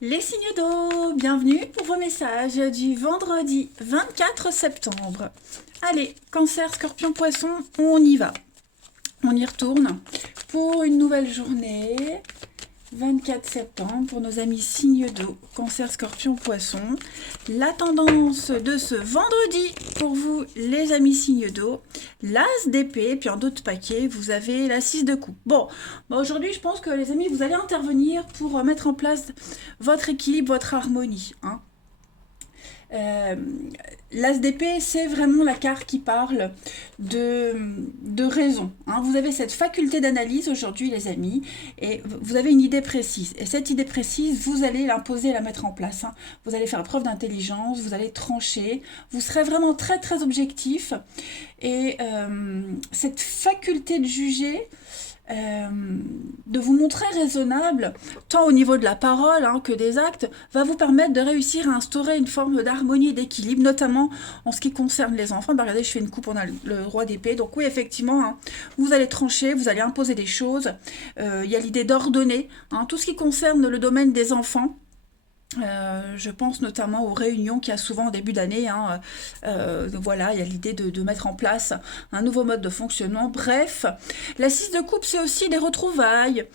Les signes d'eau, bienvenue pour vos messages du vendredi 24 septembre. Allez, Cancer, Scorpion, Poisson, on y va. On y retourne pour une nouvelle journée. 24 septembre pour nos amis signes d'eau, Cancer, Scorpion, Poisson. La tendance de ce vendredi pour vous, les amis signes d'eau, l'as d'épée, puis en d'autres paquets, vous avez la 6 de coupe. Bon, aujourd'hui, je pense que les amis, vous allez intervenir pour mettre en place votre équilibre, votre harmonie. Euh, L'as d'épée, c'est vraiment la carte qui parle de raison. Vous avez cette faculté d'analyse aujourd'hui, les amis, et vous avez une idée précise. Et cette idée précise, vous allez l'imposer et la mettre en place. Vous allez faire preuve d'intelligence, vous allez trancher, vous serez vraiment très très objectif. Et cette faculté de juger, de vous montrer raisonnable, tant au niveau de la parole que des actes, va vous permettre de réussir à instaurer une forme d'harmonie et d'équilibre, notamment en ce qui concerne les enfants. Regardez, je fais une coupe, on a le roi d'épée. Donc oui, effectivement, vous allez trancher, vous allez imposer des choses. Il y a l'idée d'ordonner. Tout ce qui concerne le domaine des enfants, je pense notamment aux réunions qu'il y a souvent en début d'année. Voilà, il y a l'idée de mettre en place un nouveau mode de fonctionnement. Bref, la 6 de coupe, c'est aussi des retrouvailles,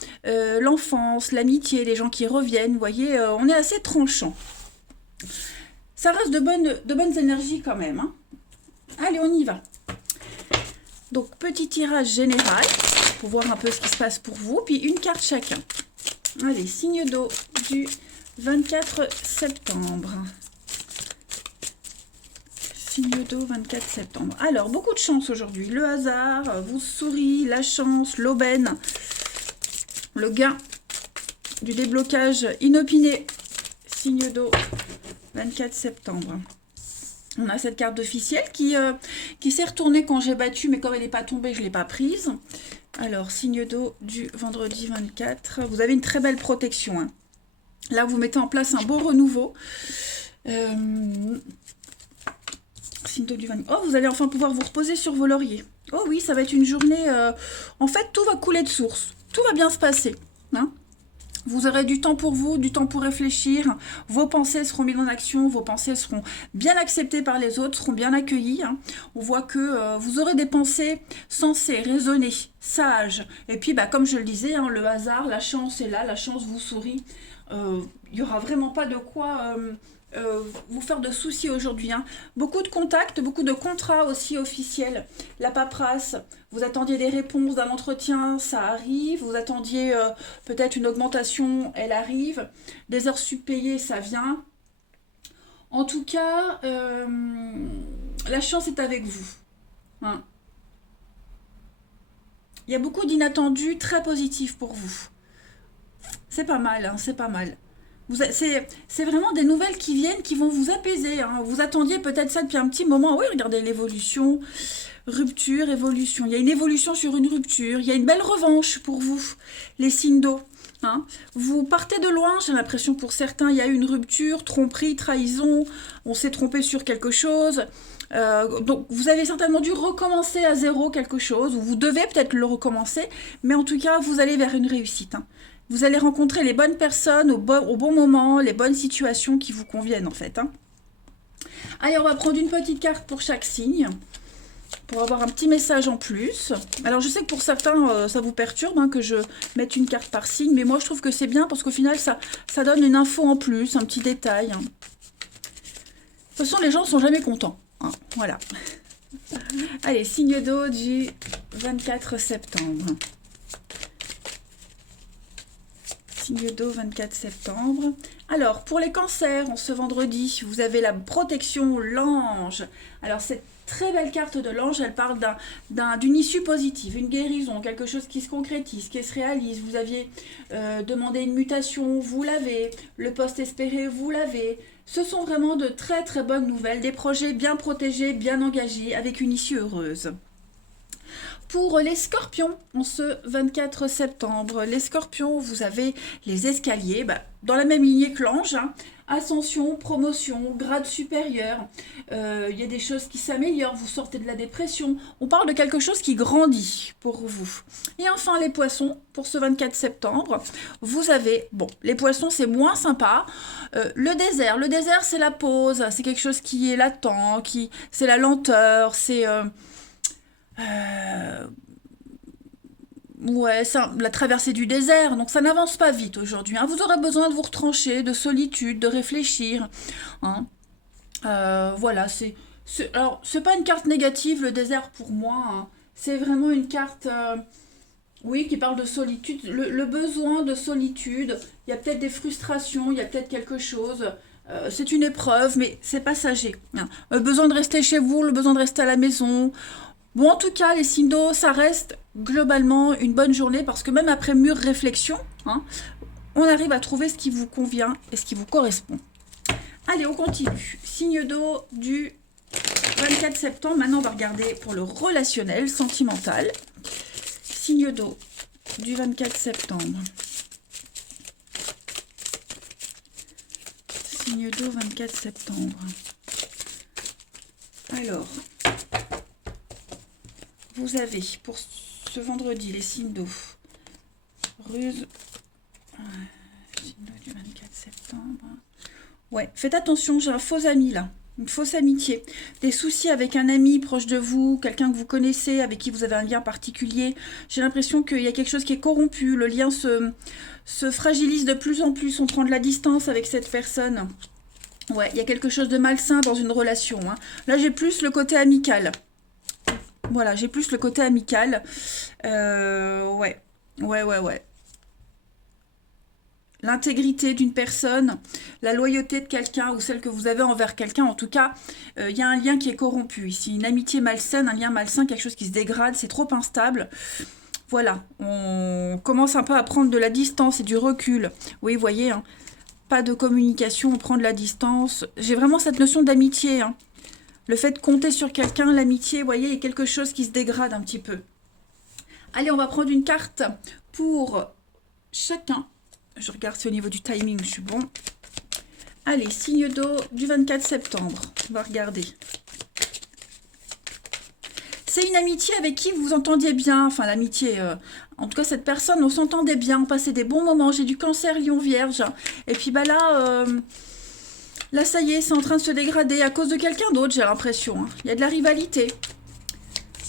l'enfance, l'amitié, les gens qui reviennent. Vous voyez, on est assez tranchant. Ça reste de bonnes énergies quand même. Allez, on y va. Donc, petit tirage général pour voir un peu ce qui se passe pour vous. Puis une carte chacun. Allez, signe d'eau du 24 septembre. Signe d'eau, 24 septembre. Alors, beaucoup de chance aujourd'hui. Le hasard vous sourit, la chance, l'aubaine, le gain du déblocage inopiné. Signe d'eau, 24 septembre. On a cette carte officielle qui s'est retournée quand j'ai battu, mais comme elle n'est pas tombée, je ne l'ai pas prise. Alors, signe d'eau du vendredi 24. Vous avez une très belle protection. Là, vous mettez en place un beau renouveau. Signe d'eau du 20. Oh, vous allez enfin pouvoir vous reposer sur vos lauriers. Oh oui, ça va être une journée... En fait, tout va couler de source. Tout va bien se passer. Vous aurez du temps pour vous, du temps pour réfléchir. Vos pensées seront mises en action. Vos pensées seront bien acceptées par les autres, seront bien accueillies. On voit que vous aurez des pensées sensées, raisonnées, sages. Et puis, comme je le disais, le hasard, la chance est là. La chance vous sourit. Il n'y aura vraiment pas de quoi vous faire de soucis aujourd'hui. Beaucoup de contacts, beaucoup de contrats aussi officiels. La paperasse, vous attendiez des réponses d'un entretien, ça arrive. Vous attendiez peut-être une augmentation, elle arrive. Des heures subpayées, ça vient. En tout cas, la chance est avec vous. Il y a beaucoup d'inattendus très positifs pour vous. C'est pas mal, c'est pas mal. C'est vraiment des nouvelles qui viennent, qui vont vous apaiser. Vous attendiez peut-être ça depuis un petit moment. Oui, regardez l'évolution, rupture, évolution. Il y a une évolution sur une rupture. Il y a une belle revanche pour vous, les signes d'eau. Vous partez de loin, j'ai l'impression pour certains, il y a eu une rupture, tromperie, trahison, on s'est trompé sur quelque chose. Donc vous avez certainement dû recommencer à zéro quelque chose, ou vous devez peut-être le recommencer, mais en tout cas, vous allez vers une réussite. Vous allez rencontrer les bonnes personnes au bon moment, les bonnes situations qui vous conviennent en fait. Allez, on va prendre une petite carte pour chaque signe, pour avoir un petit message en plus. Alors je sais que pour certains, ça vous perturbe que je mette une carte par signe, mais moi je trouve que c'est bien parce qu'au final, ça donne une info en plus, un petit détail. De toute façon, les gens ne sont jamais contents. Voilà. Allez, signe d'eau du 24 septembre. Signe d'eau, 24 septembre. Alors, pour les cancers, en ce vendredi, vous avez la protection, l'ange. Alors, cette très belle carte de l'ange, elle parle d'une issue positive, une guérison, quelque chose qui se concrétise, qui se réalise. Vous aviez demandé une mutation, vous l'avez. Le poste espéré, vous l'avez. Ce sont vraiment de très très bonnes nouvelles, des projets bien protégés, bien engagés, avec une issue heureuse. Pour les scorpions, en ce 24 septembre, les scorpions, vous avez les escaliers, dans la même lignée que l'ange, ascension, promotion, grade supérieur. Il y a des choses qui s'améliorent, vous sortez de la dépression. On parle de quelque chose qui grandit pour vous. Et enfin, les poissons, pour ce 24 septembre, vous avez, bon, les poissons, c'est moins sympa. Le désert, c'est la pause, c'est quelque chose qui est latent, c'est la lenteur, c'est... ouais, la traversée du désert, donc ça n'avance pas vite aujourd'hui, hein. Vous aurez besoin de vous retrancher, de solitude, de réfléchir, hein. Voilà, alors, c'est pas une carte négative, le désert, pour moi, hein. C'est vraiment une carte, oui, qui parle de solitude, le besoin de solitude. Il y a peut-être des frustrations, il y a peut-être quelque chose. C'est une épreuve, mais c'est passager, hein. Le besoin de rester chez vous, le besoin de rester à la maison. Bon, en tout cas, les signes d'eau, ça reste globalement une bonne journée parce que même après mûre réflexion, hein, on arrive à trouver ce qui vous convient et ce qui vous correspond. Allez, on continue. Signe d'eau du 24 septembre. Maintenant, on va regarder pour le relationnel, sentimental. Signe d'eau du 24 septembre. Signe d'eau 24 septembre. Alors, vous avez pour ce vendredi les signes d'eau. Ruse. Signe d'eau du 24 septembre. Ouais, faites attention, j'ai un faux ami là. Une fausse amitié. Des soucis avec un ami proche de vous, quelqu'un que vous connaissez, avec qui vous avez un lien particulier. J'ai l'impression qu'il y a quelque chose qui est corrompu. Le lien se fragilise de plus en plus. On prend de la distance avec cette personne. Ouais, il y a quelque chose de malsain dans une relation, hein. Là, j'ai plus le côté amical. Voilà, j'ai plus le côté amical. Ouais. Ouais. L'intégrité d'une personne, la loyauté de quelqu'un ou celle que vous avez envers quelqu'un. En tout cas, il y a un lien qui est corrompu ici. Une amitié malsaine, un lien malsain, quelque chose qui se dégrade, c'est trop instable. Voilà, on commence un peu à prendre de la distance et du recul. Oui, vous voyez, hein, pas de communication, on prend de la distance. J'ai vraiment cette notion d'amitié, hein. Le fait de compter sur quelqu'un, l'amitié, vous voyez, il y a quelque chose qui se dégrade un petit peu. Allez, on va prendre une carte pour chacun. Je regarde si au niveau du timing, je suis bon. Allez, signe d'eau du 24 septembre. On va regarder. C'est une amitié avec qui vous vous entendiez bien. Enfin, l'amitié... en tout cas, cette personne, on s'entendait bien, on passait des bons moments. J'ai du cancer, lion, vierge. Et puis, bah là... là, ça y est, c'est en train de se dégrader à cause de quelqu'un d'autre, j'ai l'impression, hein. Il y a de la rivalité.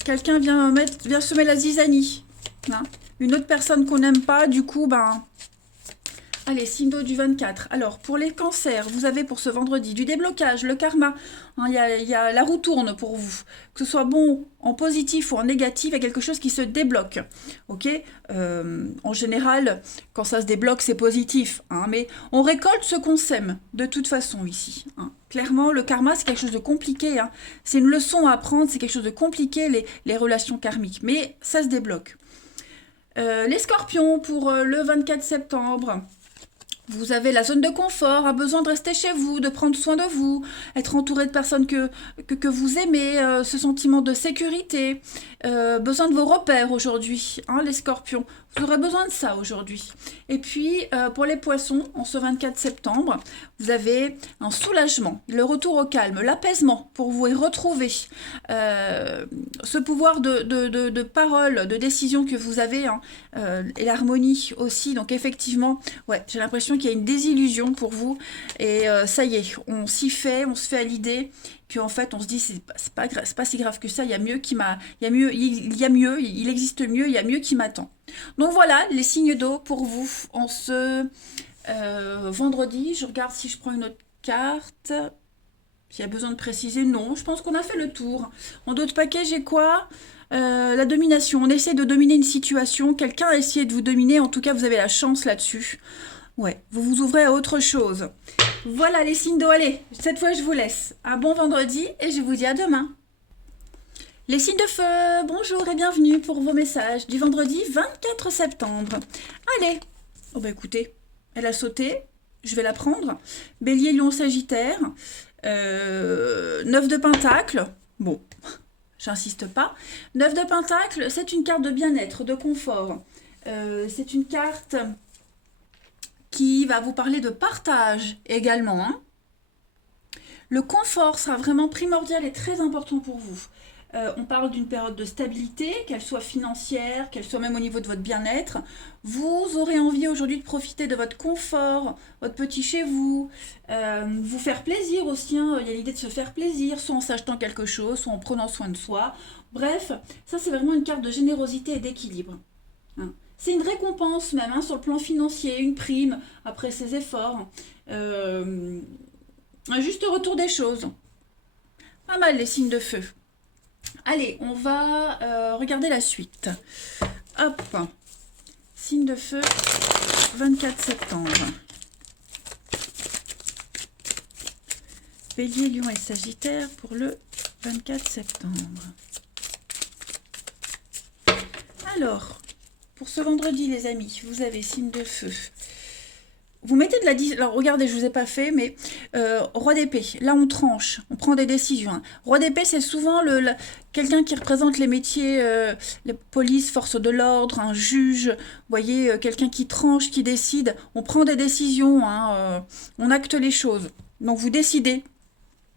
Quelqu'un vient semer la zizanie, hein. Une autre personne qu'on n'aime pas, du coup, ben... Allez, signe d'eau du 24. Alors, pour les cancers, vous avez pour ce vendredi du déblocage, le karma. Hein, il y a la roue tourne pour vous. Que ce soit bon en positif ou en négatif, il y a quelque chose qui se débloque. Ok, en général, quand ça se débloque, c'est positif, hein, mais on récolte ce qu'on sème, de toute façon, ici, hein. Clairement, le karma, c'est quelque chose de compliqué, hein. C'est une leçon à apprendre, c'est quelque chose de compliqué, les relations karmiques. Mais ça se débloque. Les scorpions, pour le 24 septembre... Vous avez la zone de confort, un besoin de rester chez vous, de prendre soin de vous, être entouré de personnes que vous aimez, ce sentiment de sécurité, besoin de vos repères aujourd'hui, hein, les scorpions. Vous aurez besoin de ça aujourd'hui. Et puis, pour les poissons, en ce 24 septembre, vous avez un soulagement, le retour au calme, l'apaisement pour vous y retrouver. Ce pouvoir de parole, de décision que vous avez, hein, et l'harmonie aussi. Donc effectivement, ouais, j'ai l'impression qu'il y a une désillusion pour vous. Et ça y est, on s'y fait, on se fait à l'idée. Puis en fait, on se dit, c'est pas si grave que ça, il y a mieux, il existe mieux, il y a mieux qui m'attend. Donc voilà, les signes d'eau pour vous en ce vendredi. Je regarde si je prends une autre carte. S'il y a besoin de préciser, non. Je pense qu'on a fait le tour. En d'autres paquets, j'ai quoi ? La domination. On essaie de dominer une situation. Quelqu'un a essayé de vous dominer. En tout cas, vous avez la chance là-dessus. Ouais, vous vous ouvrez à autre chose. Voilà les signes d'eau. Allez, cette fois, je vous laisse. Un bon vendredi et je vous dis à demain. Les signes de feu, bonjour et bienvenue pour vos messages du vendredi 24 septembre. Allez, oh bah écoutez, elle a sauté, je vais la prendre. Bélier, lion, sagittaire, 9 de pentacle, bon, j'insiste pas. 9 de pentacle, c'est une carte de bien-être, de confort. C'est une carte qui va vous parler de partage également, hein. Le confort sera vraiment primordial et très important pour vous. On parle d'une période de stabilité, qu'elle soit financière, qu'elle soit même au niveau de votre bien-être. Vous aurez envie aujourd'hui de profiter de votre confort, votre petit chez vous, vous faire plaisir aussi, hein. Il y a l'idée de se faire plaisir, soit en s'achetant quelque chose, soit en prenant soin de soi. Bref, ça c'est vraiment une carte de générosité et d'équilibre, hein. C'est une récompense même, hein, sur le plan financier, une prime après ses efforts. Un juste retour des choses. Pas mal les signes de feu. Allez, on va regarder la suite. Hop, signe de feu, 24 septembre. Bélier, Lion et Sagittaire pour le 24 septembre. Alors, pour ce vendredi, les amis, vous avez signe de feu. Vous mettez de la... Alors, regardez, je ne vous ai pas fait, mais roi d'épée, là, on tranche, on prend des décisions, hein. Roi d'épée, c'est souvent quelqu'un qui représente les métiers, les polices, forces de l'ordre, un juge, vous voyez, quelqu'un qui tranche, qui décide. On prend des décisions, hein, on acte les choses. Donc, vous décidez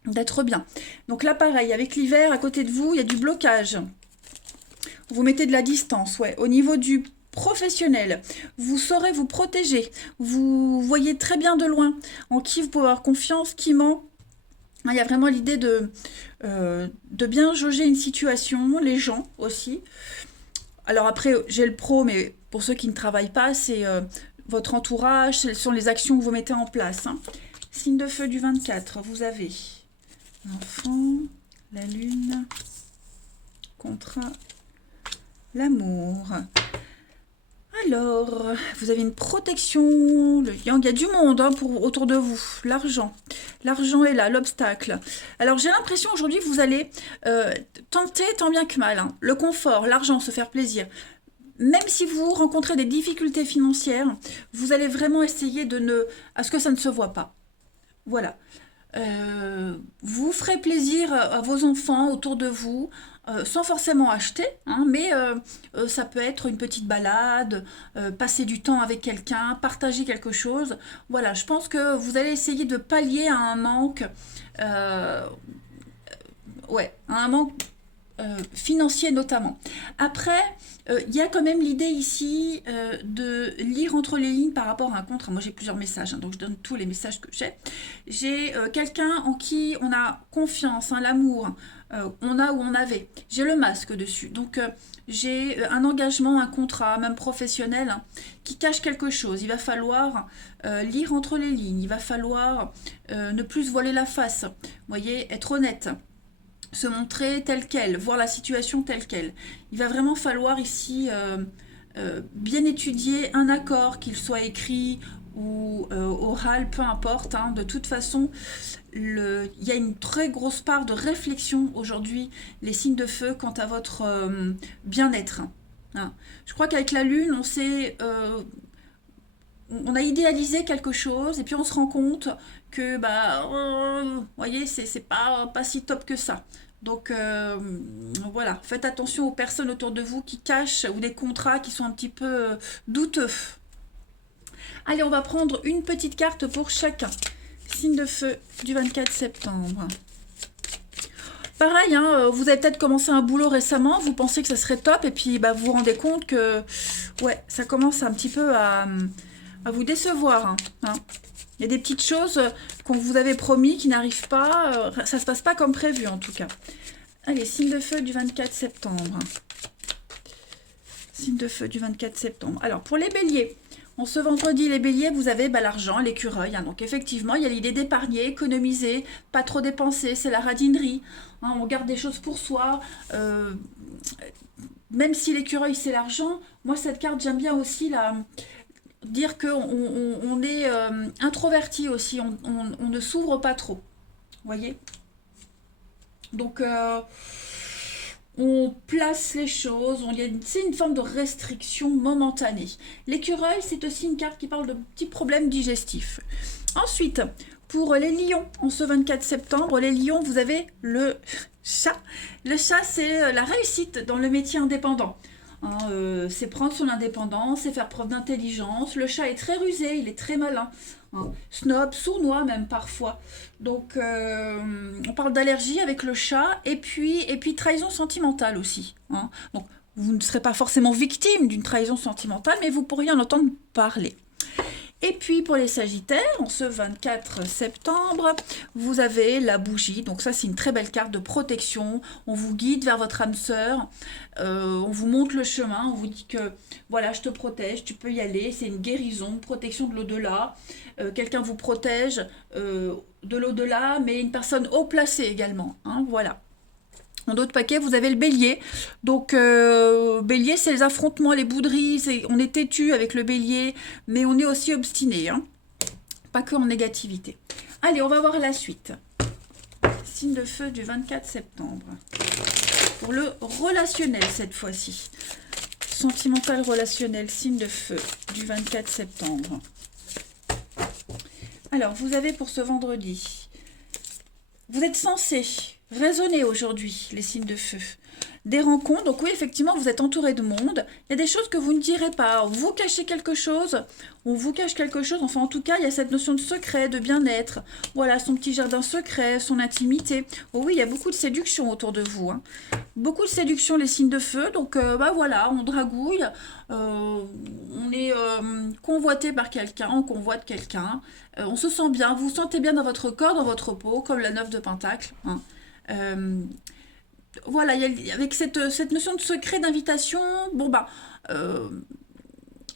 d'être bien. Donc là, pareil, avec l'hiver, à côté de vous, il y a du blocage. Vous mettez de la distance, ouais. Au niveau du professionnel, vous saurez vous protéger, vous voyez très bien de loin en qui vous pouvez avoir confiance, qui ment. Il y a vraiment l'idée de bien jauger une situation, les gens aussi. Alors après, j'ai le pro, mais pour ceux qui ne travaillent pas, c'est votre entourage, ce sont les actions que vous mettez en place, hein. Signe de feu du 24, vous avez l'enfant, la lune, contrat, l'amour. Alors, vous avez une protection, le yang, il y a du monde, hein, autour de vous, l'argent. L'argent est là, l'obstacle. Alors, j'ai l'impression aujourd'hui que vous allez tenter tant bien que mal, hein, le confort, l'argent, se faire plaisir. Même si vous rencontrez des difficultés financières, vous allez vraiment essayer à ce que ça ne se voit pas. Voilà. Vous ferez plaisir à vos enfants autour de vous, sans forcément acheter, hein, mais ça peut être une petite balade, passer du temps avec quelqu'un, partager quelque chose. Voilà, je pense que vous allez essayer de pallier à un manque, ouais, à un manque financier notamment. Après, il y a quand même l'idée ici de lire entre les lignes par rapport à un contrat. Moi, j'ai plusieurs messages, hein, donc je donne tous les messages que j'ai. J'ai quelqu'un en qui on a confiance, hein, l'amour, on a ou on avait. J'ai le masque dessus. Donc, j'ai un engagement, un contrat, même professionnel, hein, qui cache quelque chose. Il va falloir lire entre les lignes. Il va falloir ne plus se voiler la face. Vous voyez, être honnête. Se montrer tel quel, voir la situation telle quelle. Il va vraiment falloir ici bien étudier un accord, qu'il soit écrit ou oral, peu importe, hein. De toute façon, il y a une très grosse part de réflexion aujourd'hui, les signes de feu, quant à votre bien-être, hein. Je crois qu'avec la lune, on a idéalisé quelque chose et puis on se rend compte que vous voyez, c'est pas si top que ça. Donc voilà, faites attention aux personnes autour de vous qui cachent ou des contrats qui sont un petit peu douteux. Allez, on va prendre une petite carte pour chacun. Signe de feu du 24 septembre. Pareil, hein, vous avez peut-être commencé un boulot récemment, vous pensez que ça serait top et puis vous vous rendez compte que ouais, ça commence un petit peu à vous décevoir, hein. Il y a des petites choses qu'on vous avait promis qui n'arrivent pas. Ça ne se passe pas comme prévu en tout cas. Allez, signe de feu du 24 septembre. Signe de feu du 24 septembre. Alors, pour les béliers, en ce vendredi, les béliers, vous avez l'argent, l'écureuil, hein. Donc effectivement, il y a l'idée d'épargner, économiser, pas trop dépenser. C'est la radinerie, hein, on garde des choses pour soi. Même si l'écureuil, c'est l'argent, moi, cette carte, j'aime bien aussi dire qu'on est introverti aussi, on ne s'ouvre pas trop, voyez. Donc on place les choses, c'est une forme de restriction momentanée. L'écureuil, c'est aussi une carte qui parle de petits problèmes digestifs. Ensuite, pour les lions, en ce 24 septembre, les lions, vous avez le chat. Le chat, c'est la réussite dans le métier indépendant. hein, c'est prendre son indépendance, c'est faire preuve d'intelligence. Le chat est très rusé, il est très malin, hein. Snob, sournois même parfois. Donc on parle d'allergie avec le chat et puis trahison sentimentale aussi, hein. Donc vous ne serez pas forcément victime d'une trahison sentimentale, mais vous pourriez en entendre parler. Et puis pour les Sagittaires, en ce 24 septembre, vous avez la bougie. Donc ça, c'est une très belle carte de protection. On vous guide vers votre âme sœur. On vous montre le chemin. On vous dit que voilà, je te protège, tu peux y aller. C'est une guérison, protection de l'au-delà. Quelqu'un vous protège de l'au-delà, mais une personne haut placée également, hein, voilà. En d'autres paquets, vous avez le bélier. Donc, bélier, c'est les affrontements, les bouderies. On est têtu avec le bélier, mais on est aussi obstiné, hein. Pas que en négativité. Allez, on va voir la suite. Signe de feu du 24 septembre. Pour le relationnel, cette fois-ci. Sentimental relationnel, signe de feu du 24 septembre. Alors, vous avez pour ce vendredi, vous êtes censé raisonner aujourd'hui, les signes de feu. Des rencontres, donc oui, effectivement, vous êtes entouré de monde. Il y a des choses que vous ne direz pas. Vous cachez quelque chose, on vous cache quelque chose. Enfin, en tout cas, il y a cette notion de secret, de bien-être. Voilà, son petit jardin secret, son intimité. Oh oui, il y a beaucoup de séduction autour de vous, hein. Beaucoup de séduction, les signes de feu. Donc, bah voilà, on dragouille. On est convoité par quelqu'un, on convoite quelqu'un. On se sent bien, vous vous sentez bien dans votre corps, dans votre peau, comme la 9 de Pentacle, hein. Voilà, avec cette notion de secret, d'invitation, bon bah,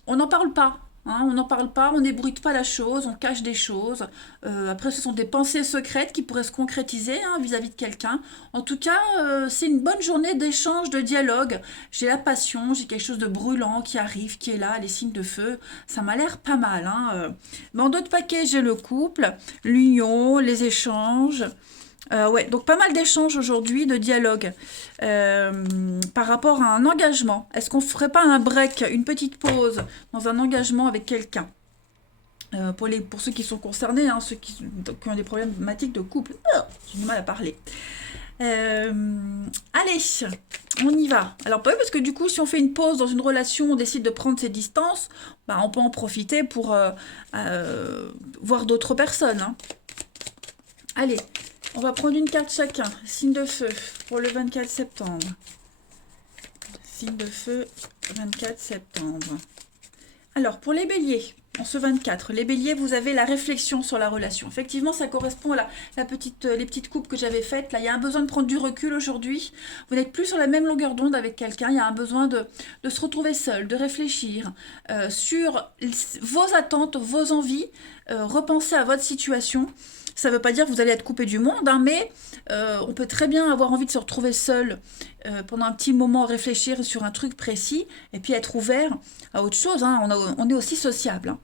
on n'en parle pas, hein, on n'en parle pas, on n'ébruite pas la chose, on cache des choses. Après, ce sont des pensées secrètes qui pourraient se concrétiser, hein, vis-à-vis de quelqu'un. En tout cas, c'est une bonne journée d'échange, de dialogue. J'ai la passion, j'ai quelque chose de brûlant qui arrive, qui est là, les signes de feu. Ça m'a l'air pas mal, hein. Mais en d'autres paquets, j'ai le couple, l'union, les échanges. Ouais, donc pas mal d'échanges aujourd'hui, de dialogue par rapport à un engagement. Est-ce qu'on ferait pas un break, une petite pause dans un engagement avec quelqu'un? Pour ceux qui sont concernés, hein, ceux qui ont des problématiques de couple. J'ai du mal à parler. Allez, on y va. Alors, pas parce que du coup, si on fait une pause dans une relation, on décide de prendre ses distances, bah, on peut en profiter pour voir d'autres personnes, hein. Allez, on va prendre une carte chacun. Signe de feu pour le 24 septembre. Signe de feu, 24 septembre. Alors, pour les béliers, en ce 24, les béliers, vous avez la réflexion sur la relation. Effectivement, ça correspond à les petites coupes que j'avais faites. Là, il y a un besoin de prendre du recul aujourd'hui. Vous n'êtes plus sur la même longueur d'onde avec quelqu'un. Il y a un besoin de se retrouver seul, de réfléchir sur vos attentes, vos envies, repenser à votre situation. Ça ne veut pas dire que vous allez être coupé du monde, hein, mais on peut très bien avoir envie de se retrouver seul pendant un petit moment, réfléchir sur un truc précis, et puis être ouvert à autre chose, hein. On est aussi sociable, hein.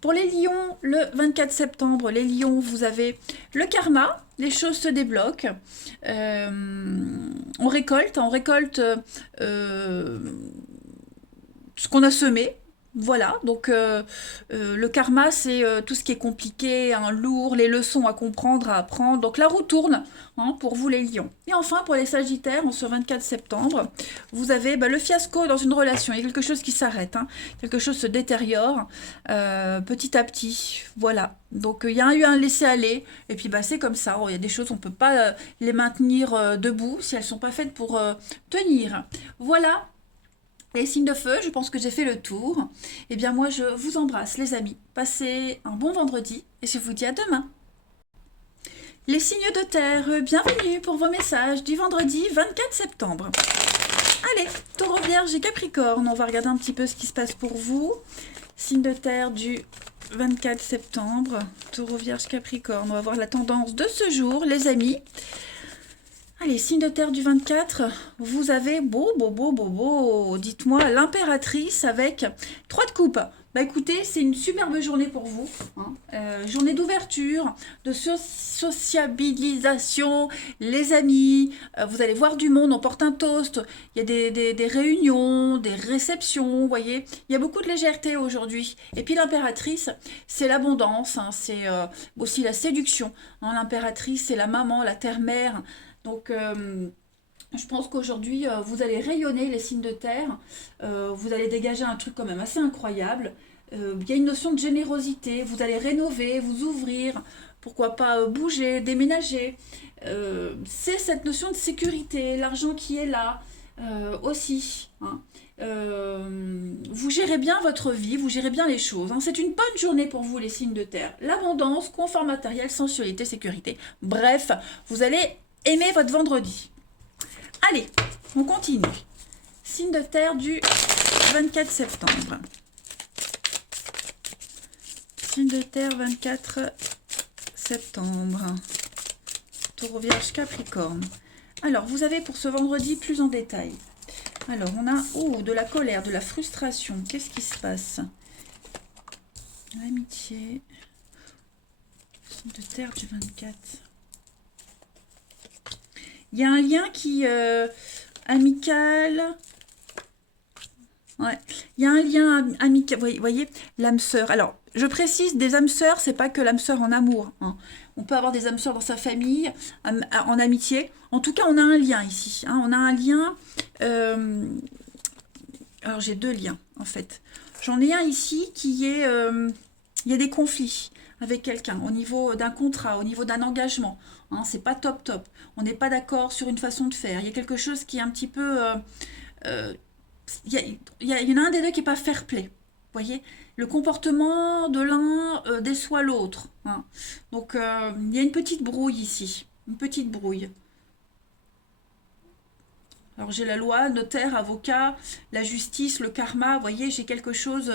Pour les lions, le 24 septembre, les lions, vous avez le karma, les choses se débloquent, on récolte ce qu'on a semé. Voilà, donc le karma, c'est tout ce qui est compliqué, hein, lourd, les leçons à comprendre, à apprendre. Donc la roue tourne, hein, pour vous les lions. Et enfin, pour les sagittaires, en ce 24 septembre, vous avez le fiasco dans une relation. Il y a quelque chose qui s'arrête, hein, quelque chose se détériore petit à petit. Voilà, donc il y a eu un laisser-aller. Et puis c'est comme ça, il y a des choses, on ne peut pas les maintenir debout si elles ne sont pas faites pour tenir. Voilà. Les signes de feu, je pense que j'ai fait le tour. Eh bien moi je vous embrasse les amis. Passez un bon vendredi et je vous dis à demain. Les signes de terre, bienvenue pour vos messages du vendredi 24 septembre. Allez, Taureau, Vierge et Capricorne, on va regarder un petit peu ce qui se passe pour vous. Signe de terre du 24 septembre, Taureau, Vierge, Capricorne. On va voir la tendance de ce jour les amis. Allez, signe de terre du 24, vous avez dites-moi, l'impératrice avec 3 de coupe. Écoutez, c'est une superbe journée pour vous, hein. Journée d'ouverture, de sociabilisation, les amis, vous allez voir du monde, on porte un toast, il y a des réunions, des réceptions, vous voyez, il y a beaucoup de légèreté aujourd'hui. Et puis l'impératrice, c'est l'abondance, hein, c'est aussi la séduction, hein. L'impératrice, c'est la maman, la terre-mère. Donc, Je pense qu'aujourd'hui, vous allez rayonner les signes de terre. Vous allez dégager un truc quand même assez incroyable. Il y a une notion de générosité. Vous allez rénover, vous ouvrir. Pourquoi pas bouger, déménager. C'est cette notion de sécurité, l'argent qui est là aussi. Hein. Vous gérez bien votre vie, vous gérez bien les choses. Hein. C'est une bonne journée pour vous, les signes de terre. L'abondance, confort matériel, sensualité, sécurité. Bref, vous allez aimer votre vendredi. Allez, on continue. Signe de terre du 24 septembre. Signe de terre 24 septembre. Taureau, Vierge, Capricorne. Alors, vous avez pour ce vendredi plus en détail. Alors, on a de la colère, de la frustration. Qu'est-ce qui se passe? L'amitié. Signe de terre du 24. Il y a un lien qui amical. Ouais. Il y a un lien amical. Vous voyez, l'âme sœur. Alors, je précise, des âmes sœurs, c'est pas que l'âme sœur en amour. Hein. On peut avoir des âmes sœurs dans sa famille, en amitié. En tout cas, on a un lien ici. Hein. On a un lien. Alors, j'ai deux liens, en fait. J'en ai un ici qui est. Il y a des conflits avec quelqu'un au niveau d'un contrat, au niveau d'un engagement. Hein, c'est pas top top. On n'est pas d'accord sur une façon de faire. Il y a quelque chose qui est un petit peu... il y en a un des deux qui n'est pas fair play. Vous voyez, le comportement de l'un déçoit l'autre. Hein. Donc, il y a une petite brouille ici. Une petite brouille. Alors, j'ai la loi, notaire, avocat, la justice, le karma. Vous voyez, j'ai quelque chose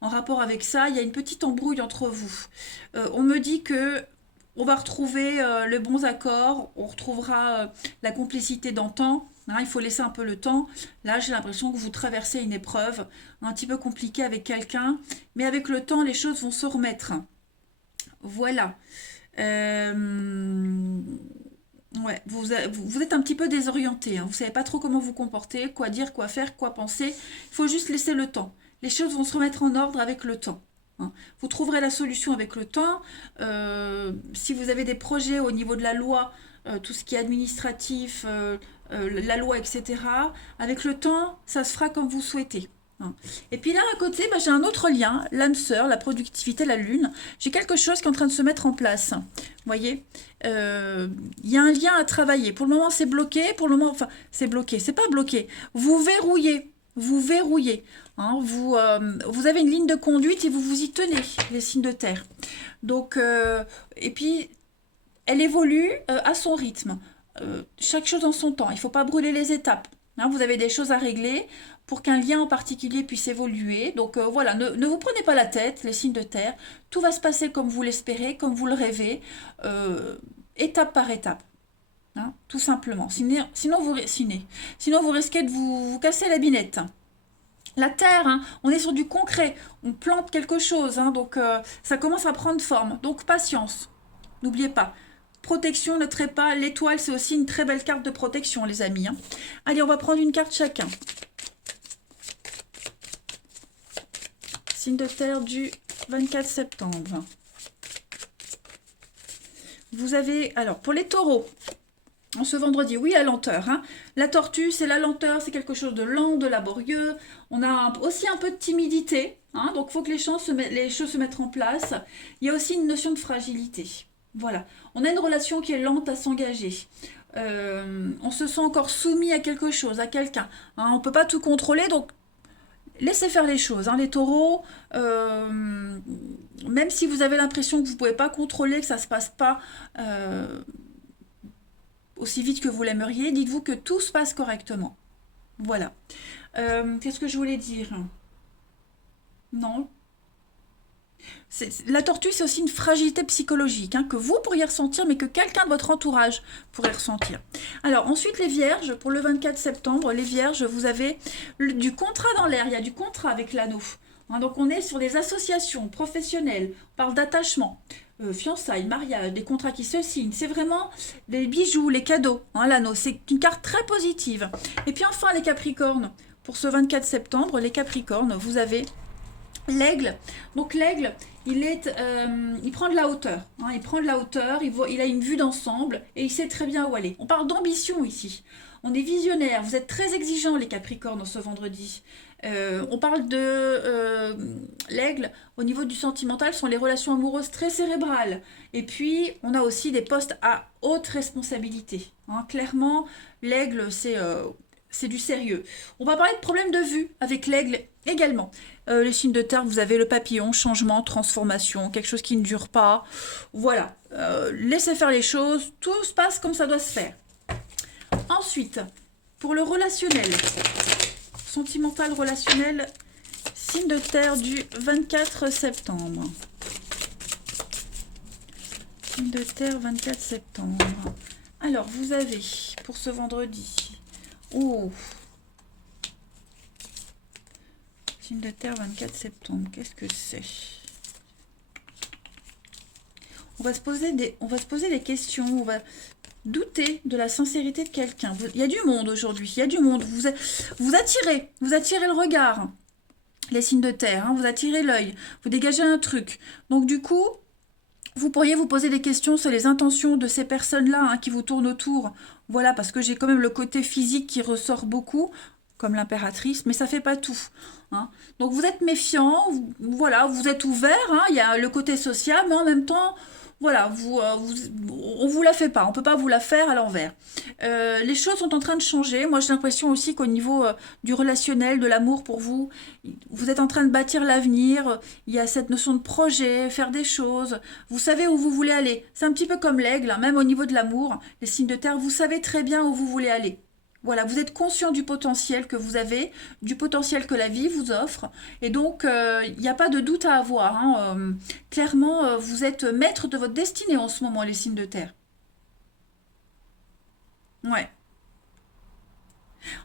en rapport avec ça. Il y a une petite embrouille entre vous. On me dit que on va retrouver les bons accords, on retrouvera la complicité d'antan. Hein, il faut laisser un peu le temps. Là, j'ai l'impression que vous traversez une épreuve un petit peu compliquée avec quelqu'un. Mais avec le temps, les choses vont se remettre. Voilà. Ouais, vous êtes un petit peu désorienté. Hein. Vous ne savez pas trop comment vous comporter, quoi dire, quoi faire, quoi penser. Il faut juste laisser le temps. Les choses vont se remettre en ordre avec le temps. Hein. Vous trouverez la solution avec le temps. Si vous avez des projets au niveau de la loi, tout ce qui est administratif, la loi, etc., avec le temps, ça se fera comme vous souhaitez. Hein. Et puis là, à côté, j'ai un autre lien, l'âme sœur, la productivité, la lune. J'ai quelque chose qui est en train de se mettre en place. Vous voyez, il y a un lien à travailler. Pour le moment, c'est bloqué. Pour le moment, enfin, c'est bloqué. C'est pas bloqué. Vous verrouillez. Vous verrouillez. Hein, vous avez une ligne de conduite et vous vous y tenez, les signes de terre. Donc, et puis, elle évolue à son rythme. Chaque chose en son temps. Il ne faut pas brûler les étapes. Hein, vous avez des choses à régler pour qu'un lien en particulier puisse évoluer. Donc voilà, ne vous prenez pas la tête, les signes de terre. Tout va se passer comme vous l'espérez, comme vous le rêvez, étape par étape. Hein, tout simplement. Sinon, vous risquez de vous casser la binette. La terre, hein, on est sur du concret, on plante quelque chose, hein, donc ça commence à prendre forme. Donc patience, n'oubliez pas. Protection, ne trépas, l'étoile, c'est aussi une très belle carte de protection, les amis. Hein. Allez, on va prendre une carte chacun. Signe de terre du 24 septembre. Vous avez, alors, pour les taureaux, en ce vendredi, oui, la lenteur. Hein. La tortue, c'est la lenteur, c'est quelque chose de lent, de laborieux. On a aussi un peu de timidité, hein, donc il faut que les choses se mettent en place. Il y a aussi une notion de fragilité. Voilà, on a une relation qui est lente à s'engager. On se sent encore soumis à quelque chose, à quelqu'un. Hein, on ne peut pas tout contrôler, donc laissez faire les choses. Hein, les taureaux, même si vous avez l'impression que vous ne pouvez pas contrôler, que ça ne se passe pas aussi vite que vous l'aimeriez, dites-vous que tout se passe correctement. Voilà. Qu'est-ce que je voulais dire? Non. La tortue, c'est aussi une fragilité psychologique hein, que vous pourriez ressentir, mais que quelqu'un de votre entourage pourrait ressentir. Alors, ensuite, les vierges, pour le 24 septembre, les vierges, vous avez du contrat dans l'air, il y a du contrat avec l'anneau. Hein, donc, on est sur des associations professionnelles, on parle d'attachement, fiançailles, mariage, des contrats qui se signent. C'est vraiment les bijoux, les cadeaux, hein, l'anneau. C'est une carte très positive. Et puis enfin, les capricornes, pour ce 24 septembre, les capricornes, vous avez L'aigle, donc l'aigle, il prend de la hauteur, hein, il prend de la hauteur, il a une vue d'ensemble et il sait très bien où aller. On parle d'ambition ici, on est visionnaire, vous êtes très exigeants les Capricornes ce vendredi. On parle de l'aigle, au niveau du sentimental, sont les relations amoureuses très cérébrales. Et puis, on a aussi des postes à haute responsabilité. Hein. Clairement, l'aigle, c'est du sérieux. On va parler de problèmes de vue avec l'aigle également. Les signes de terre, vous avez le papillon, changement, transformation, quelque chose qui ne dure pas. Voilà, laissez faire les choses, tout se passe comme ça doit se faire. Ensuite, pour le relationnel, sentimental relationnel, signe de terre du 24 septembre. Signe de terre 24 septembre. Alors, vous avez pour ce vendredi... Oh, signe de terre 24 septembre, qu'est-ce que c'est? On va se poser des questions, on va douter de la sincérité de quelqu'un. Il y a du monde aujourd'hui, il y a du monde. Vous attirez le regard, les signes de terre, hein, vous attirez l'œil, vous dégagez un truc. Donc du coup, vous pourriez vous poser des questions sur les intentions de ces personnes-là hein, qui vous tournent autour. Voilà, parce que j'ai quand même le côté physique qui ressort beaucoup, comme l'impératrice, mais ça fait pas tout. Hein. Donc vous êtes méfiant, voilà, vous êtes ouvert, hein, il y a le côté social, mais en même temps, voilà, on vous la fait pas, on peut pas vous la faire à l'envers. Les choses sont en train de changer. Moi, j'ai l'impression aussi qu'au niveau du relationnel, de l'amour pour vous, vous êtes en train de bâtir l'avenir. Il y a cette notion de projet, faire des choses. Vous savez où vous voulez aller. C'est un petit peu comme l'aigle, hein, même au niveau de l'amour, les signes de terre, vous savez très bien où vous voulez aller. Voilà, vous êtes conscient du potentiel que vous avez, du potentiel que la vie vous offre. Et donc, il n'y a pas de doute à avoir. Hein. Clairement, vous êtes maître de votre destinée en ce moment, les signes de terre. Ouais.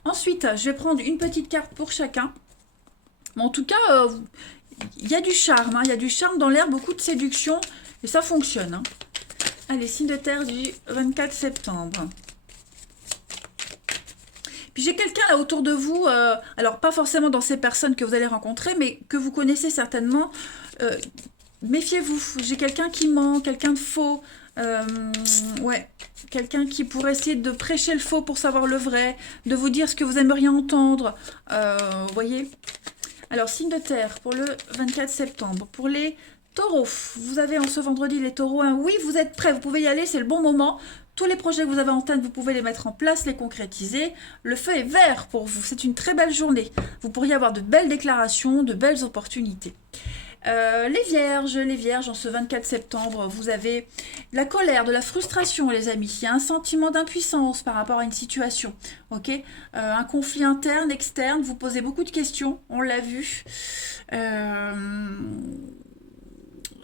Ensuite, je vais prendre une petite carte pour chacun. Mais en tout cas, il y a du charme. Hein. Il y a du charme dans l'air, beaucoup de séduction. Et ça fonctionne. Hein. Allez, signe de terre du 24 septembre. Puis j'ai quelqu'un là autour de vous, alors pas forcément dans ces personnes que vous allez rencontrer, mais que vous connaissez certainement. Euh, Méfiez-vous, j'ai quelqu'un qui ment, quelqu'un de faux. Ouais, quelqu'un qui pourrait essayer de prêcher le faux pour savoir le vrai, de vous dire ce que vous aimeriez entendre. Vous voyez? Alors, signe de terre pour le 24 septembre. Pour les taureaux, vous avez en ce vendredi les taureaux. Hein, oui, vous êtes prêts, vous pouvez y aller, c'est le bon moment. Tous les projets que vous avez en tête, vous pouvez les mettre en place, les concrétiser. Le feu est vert pour vous, c'est une très belle journée. Vous pourriez avoir de belles déclarations, de belles opportunités. Les vierges, en ce 24 septembre, vous avez de la colère, de la frustration, les amis. Il y a un sentiment d'impuissance par rapport à une situation, ok. Un conflit interne, externe, vous posez beaucoup de questions, on l'a vu.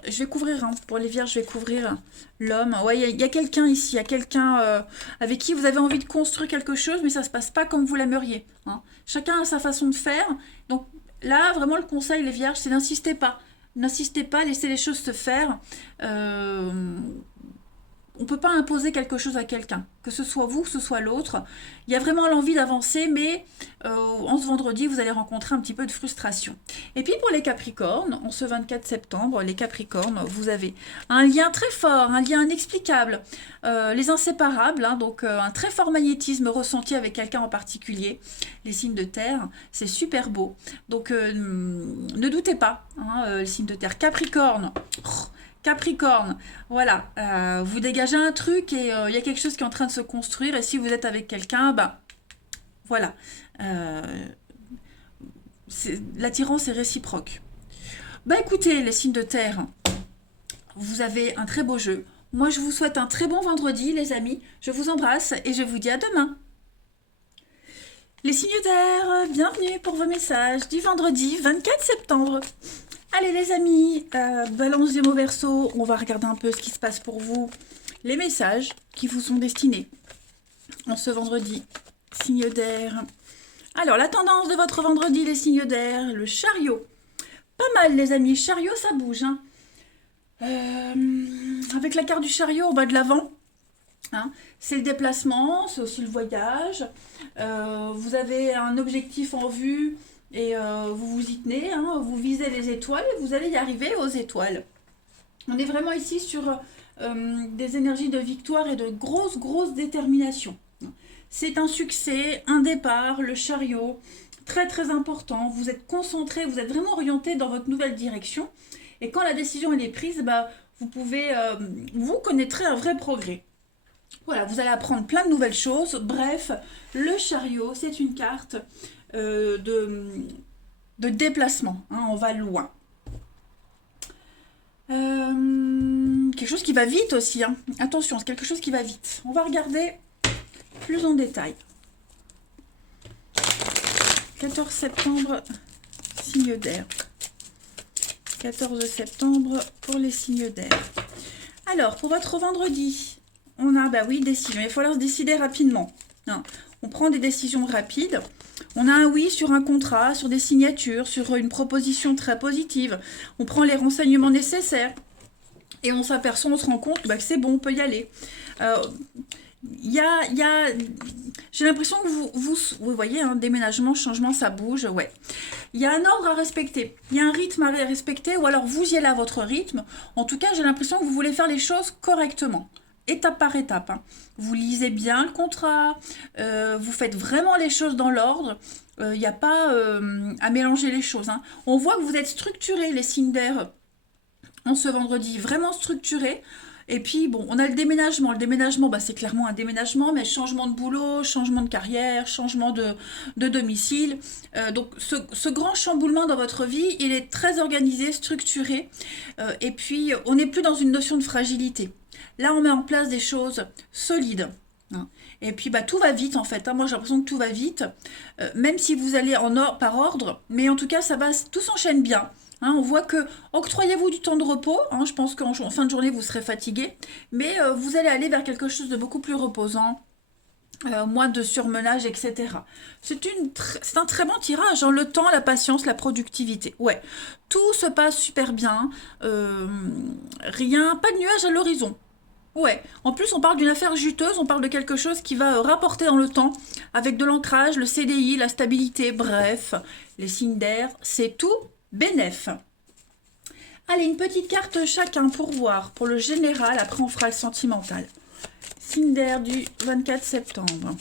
Je vais couvrir, hein, pour les vierges, je vais couvrir l'homme. Ouais, il y a quelqu'un ici, il y a quelqu'un avec qui vous avez envie de construire quelque chose, mais ça ne se passe pas comme vous l'aimeriez. Hein. Chacun a sa façon de faire, donc là, vraiment, le conseil, les vierges, c'est n'insistez pas. N'insistez pas, laissez les choses se faire. On ne peut pas imposer quelque chose à quelqu'un, que ce soit vous, que ce soit l'autre. Il y a vraiment l'envie d'avancer, mais en ce vendredi, vous allez rencontrer un petit peu de frustration. Et puis pour les Capricornes, en ce 24 septembre, les Capricornes, vous avez un lien très fort, un lien inexplicable, les inséparables, hein, donc un très fort magnétisme ressenti avec quelqu'un en particulier, les signes de terre, c'est super beau. Donc ne doutez pas, hein, les signes de terre. Capricorne, Capricorne, voilà, vous dégagez un truc et il y a quelque chose qui est en train de se construire et si vous êtes avec quelqu'un, bah voilà, l'attirance est réciproque. Bah écoutez, les signes de terre, vous avez un très beau jeu. Moi, je vous souhaite un très bon vendredi, les amis. Je vous embrasse et je vous dis à demain. Les signes de terre, bienvenue pour vos messages du vendredi 24 septembre. Allez les amis, balance Gémeaux Verseau, on va regarder un peu ce qui se passe pour vous. Les messages qui vous sont destinés en ce vendredi, signe d'air. Alors la tendance de votre vendredi, les signes d'air, le chariot. Pas mal les amis, chariot ça bouge. Hein. Avec la carte du chariot, on va de l'avant. Hein. C'est le déplacement, c'est aussi le voyage. Vous avez un objectif en vue. et vous vous y tenez, hein, vous visez les étoiles et vous allez y arriver aux étoiles. On est vraiment ici sur des énergies de victoire et de grosse détermination. C'est un succès, un départ, le chariot, très important. Vous êtes concentré, vous êtes vraiment orienté dans votre nouvelle direction. Et quand la décision elle est prise, bah, vous connaîtrez un vrai progrès. Voilà, vous allez apprendre plein de nouvelles choses. Bref, le chariot, c'est une carte de déplacement. Hein, on va loin. Quelque chose qui va vite aussi. Hein. Attention, c'est quelque chose qui va vite. On va regarder plus en détail. 14 septembre, signe d'air. 14 septembre pour les signes d'air. Alors, pour votre vendredi, on a, bah oui, décision. Il va falloir se décider rapidement. Hein. On prend des décisions rapides. On a un oui sur un contrat, sur des signatures, sur une proposition très positive. On prend les renseignements nécessaires. Et on s'aperçoit, on se rend compte bah, que c'est bon, on peut y aller. J'ai l'impression que vous voyez, hein, déménagement, changement, ça bouge, ouais. Il y a un ordre à respecter, il y a un rythme à respecter, ou alors vous y allez à votre rythme. En tout cas, j'ai l'impression que vous voulez faire les choses correctement, étape par étape. Hein. Vous lisez bien le contrat, vous faites vraiment les choses dans l'ordre. Il n'y a pas à mélanger les choses. Hein. On voit que vous êtes structurés, les signes d'air, en ce vendredi, vraiment structurés. Et puis, bon, on a le déménagement. Le déménagement, bah, c'est clairement un déménagement, mais changement de boulot, changement de carrière, changement de domicile. Donc, ce grand chamboulement dans votre vie, il est très organisé, structuré. Et puis, on n'est plus dans une notion de fragilité. Là, on met en place des choses solides. Hein. Et puis, bah, tout va vite, en fait. Hein. Moi, j'ai l'impression que tout va vite. Même si vous allez par ordre. Mais en tout cas, tout s'enchaîne bien. Hein, on voit que octroyez-vous du temps de repos. Hein, je pense qu'en fin de journée, vous serez fatigué. Mais vous allez aller vers quelque chose de beaucoup plus reposant. Moins de surmenage, etc. C'est un très bon tirage. Hein, le temps, la patience, la productivité. Ouais, tout se passe super bien. Rien, pas de nuages à l'horizon. Ouais, en plus on parle d'une affaire juteuse, on parle de quelque chose qui va rapporter dans le temps, avec de l'ancrage, le CDI, la stabilité, bref, les signes d'air, c'est tout bénef. Allez, une petite carte chacun pour voir, pour le général, après on fera le sentimental. Signe d'air du 24 septembre.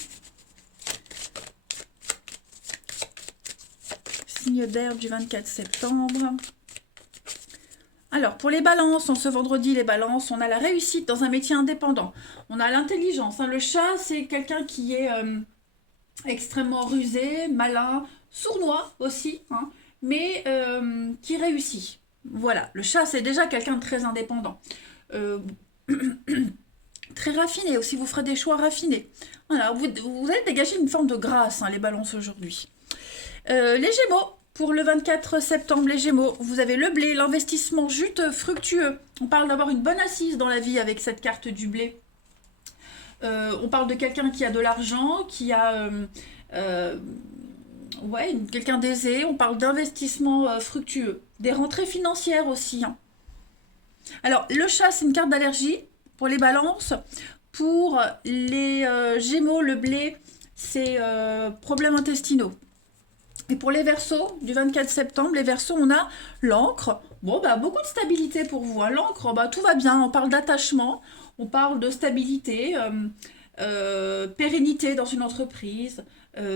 Signe d'air du 24 septembre. Alors, pour les balances, en ce vendredi, les balances, on a la réussite dans un métier indépendant. On a l'intelligence. Hein. Le chat, c'est quelqu'un qui est extrêmement rusé, malin, sournois aussi, hein, mais qui réussit. Voilà, le chat, c'est déjà quelqu'un de très indépendant. Très raffiné aussi, vous ferez des choix raffinés. Voilà, vous allez dégager une forme de grâce, hein, les balances aujourd'hui. Les Gémeaux. Pour le 24 septembre, les Gémeaux, vous avez le blé, l'investissement juteux, fructueux. On parle d'avoir une bonne assise dans la vie avec cette carte du blé. On parle de quelqu'un qui a de l'argent, qui a quelqu'un d'aisé. On parle d'investissement fructueux. Des rentrées financières aussi. Hein. Alors, le chat, c'est une carte d'allergie pour les balances. Pour les Gémeaux, le blé, c'est problèmes intestinaux. Et pour les Verseaux, du 24 septembre, les Verseaux, on a l'encre. Bon, bah, beaucoup de stabilité pour vous. Hein. L'encre, bah, tout va bien. On parle d'attachement, on parle de stabilité, pérennité dans une entreprise,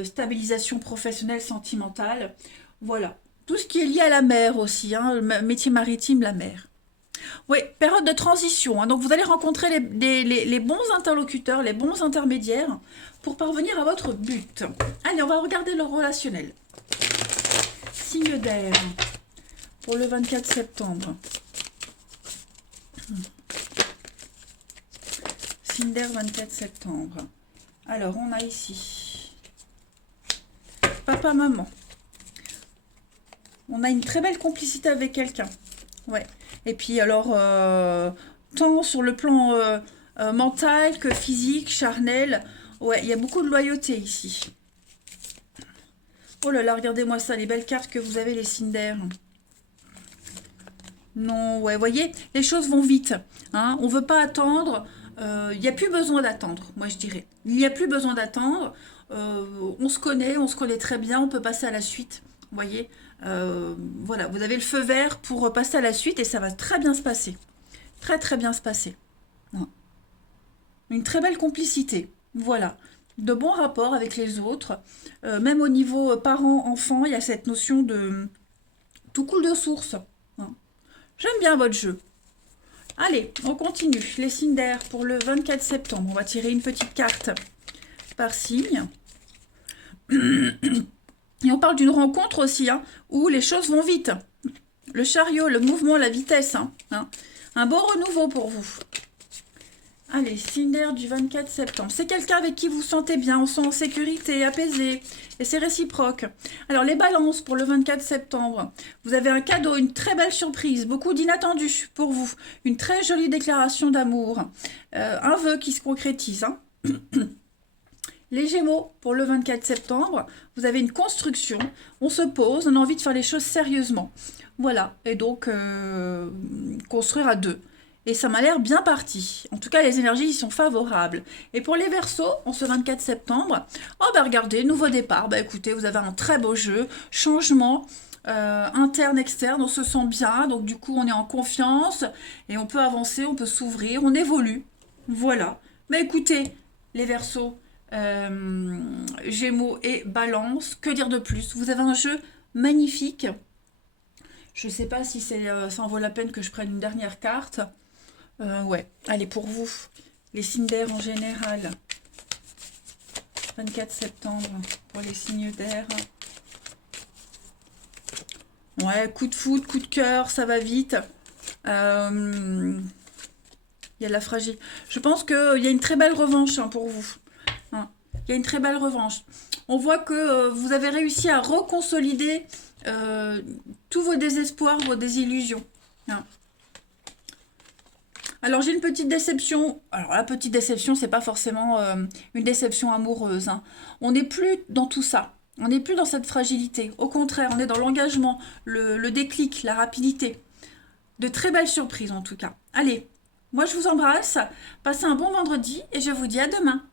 stabilisation professionnelle, sentimentale. Voilà. Tout ce qui est lié à la mer aussi, hein, le métier maritime, la mer. Oui, période de transition. Hein. Donc, vous allez rencontrer les bons interlocuteurs, les bons intermédiaires pour parvenir à votre but. Allez, on va regarder le relationnel. Signe d'air pour le 24 septembre. Signe d'air 24 septembre. Alors, on a ici papa, maman. On a une très belle complicité avec quelqu'un. Ouais. Et puis, alors, tant sur le plan mental que physique, charnel. Ouais, il y a beaucoup de loyauté ici. Oh là là, regardez-moi ça, les belles cartes que vous avez, les signes d'air. Non, ouais, voyez, les choses vont vite. Hein, on ne veut pas attendre. Il n'y a plus besoin d'attendre, moi je dirais. Il n'y a plus besoin d'attendre. On se connaît très bien, on peut passer à la suite. Vous voyez, voilà, vous avez le feu vert pour passer à la suite et ça va très bien se passer. Très très bien se passer. Voilà. Une très belle complicité. Voilà. De bons rapports avec les autres. Même au niveau parents-enfants, il y a cette notion de tout coule de source. Hein. J'aime bien votre jeu. Allez, on continue. Les signes d'air pour le 24 septembre. On va tirer une petite carte par signe. Et on parle d'une rencontre aussi, hein, où les choses vont vite. Le chariot, le mouvement, la vitesse. Hein. Un beau renouveau pour vous. Allez, signe d'air du 24 septembre. C'est quelqu'un avec qui vous vous sentez bien, on sent en sécurité, apaisé. Et c'est réciproque. Alors, les balances pour le 24 septembre. Vous avez un cadeau, une très belle surprise, beaucoup d'inattendus pour vous. Une très jolie déclaration d'amour. Un vœu qui se concrétise. Hein. Les Gémeaux, pour le 24 septembre, vous avez une construction, on se pose, on a envie de faire les choses sérieusement. Voilà, et donc construire à deux. Et ça m'a l'air bien parti. En tout cas, les énergies y sont favorables. Et pour les Verseaux, en ce 24 septembre, oh bah regardez, nouveau départ. Bah écoutez, vous avez un très beau jeu, changement interne, externe, on se sent bien. Donc du coup, on est en confiance et on peut avancer, on peut s'ouvrir, on évolue. Voilà. Mais écoutez, les Verseaux, Gémeaux et Balance, que dire de plus? Vous avez un jeu magnifique. Je ne sais pas si ça en vaut la peine que je prenne une dernière carte. Ouais, allez, pour vous, les signes d'air en général. 24 septembre pour les signes d'air. Ouais, coup de foudre, coup de cœur, ça va vite. Il y a de la fragilité. Je pense qu'il y a une très belle revanche hein, pour vous. Hein. Il y a une très belle revanche. On voit que vous avez réussi à reconsolider tous vos désespoirs, vos désillusions. Hein. Alors j'ai une petite déception. Alors la petite déception, c'est pas forcément une déception amoureuse. Hein. On n'est plus dans tout ça. On n'est plus dans cette fragilité. Au contraire, on est dans l'engagement, le déclic, la rapidité. De très belles surprises en tout cas. Allez, moi je vous embrasse. Passez un bon vendredi et je vous dis à demain.